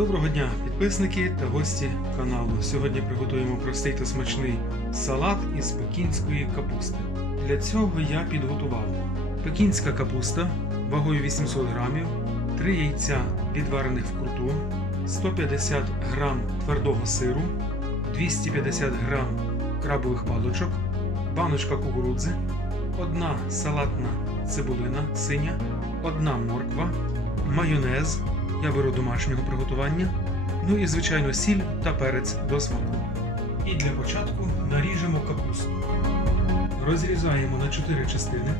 Доброго дня, підписники та гості каналу. Сьогодні приготуємо простий та смачний салат із пекінської капусти. Для цього я підготував пекінська капуста вагою 800 грамів, 3 яйця відварених вкруту, 150 грам твердого сиру, 250 грам крабових палочок, баночка кукурудзи, одна салатна цибулина синя, одна морква, майонез. Я беру домашнього приготування. Ну і, звичайно, сіль та перець до смаку. І для початку наріжемо капусту. Розрізаємо на 4 частини.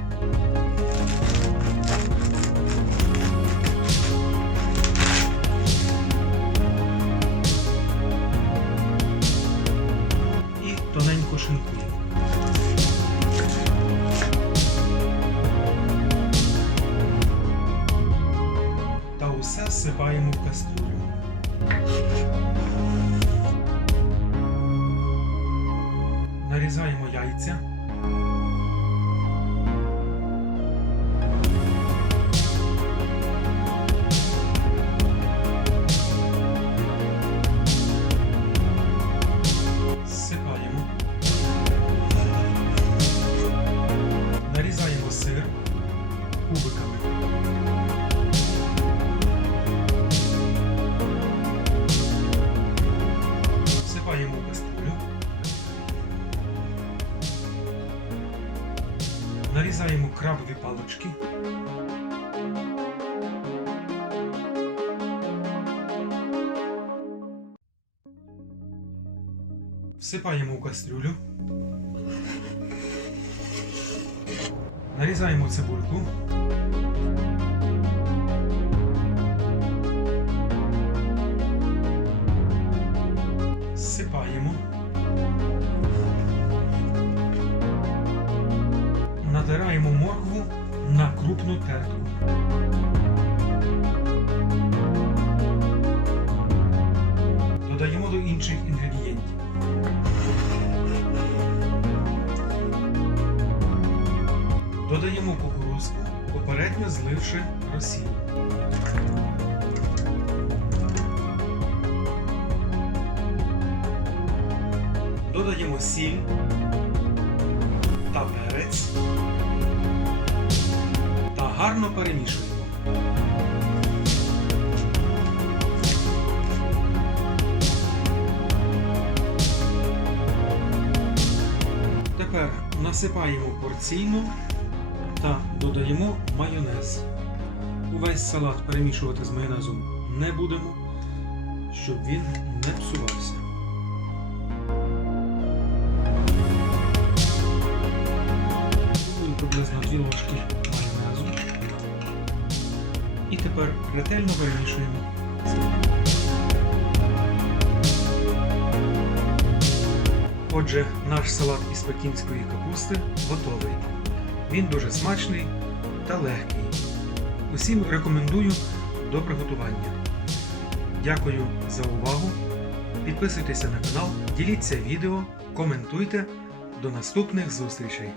І тоненько шинкуємо. Усе всипаємо в каструлю. Нарізаємо яйця. Всипаємо. Нарізаємо крабові палочки. Всипаємо в кастрюлю. Нарізаємо цибульку. Зсипаємо. Натираємо моркву на крупну тертку. Додаємо до інших інгредієнтів. Додаємо кукурузку, попередньо зливши розсіл. Додаємо сіль та перець та гарно перемішуємо. Тепер насипаємо порційно та додаємо майонез. Увесь салат перемішувати з майонезом не будемо, щоб він не псувався. Приблизно 2 ложки майонезу. І тепер ретельно перемішуємо. Отже, наш салат із пекінської капусти готовий. Він дуже смачний та легкий. Усім рекомендую до приготування. Дякую за увагу. Підписуйтеся на канал, діліться відео, коментуйте. До наступних зустрічей!